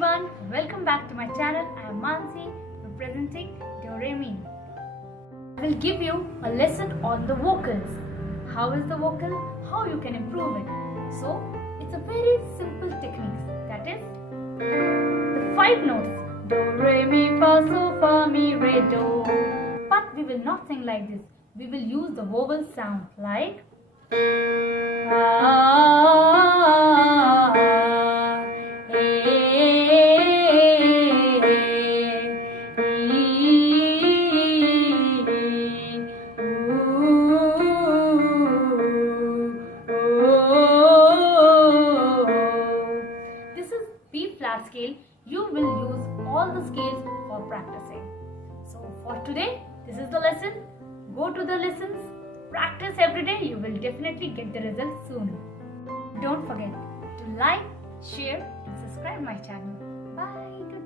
everyone, welcome back to my channel. I am Mansi, representing Doremi. I will give you a lesson on the vocals. How is the vocal? How you can improve it. So, it's a very simple technique. That is the 5 notes. Do, re, mi, fa, so, fa, mi, re, do. But we will not sing like this. We will use the vowel sound like This is B flat scale. You will use all the scales for practicing. So for today, this is the lesson. Go to the lessons, practice every day. You will definitely get the result soon. Don't forget to like, share and subscribe my channel. Bye.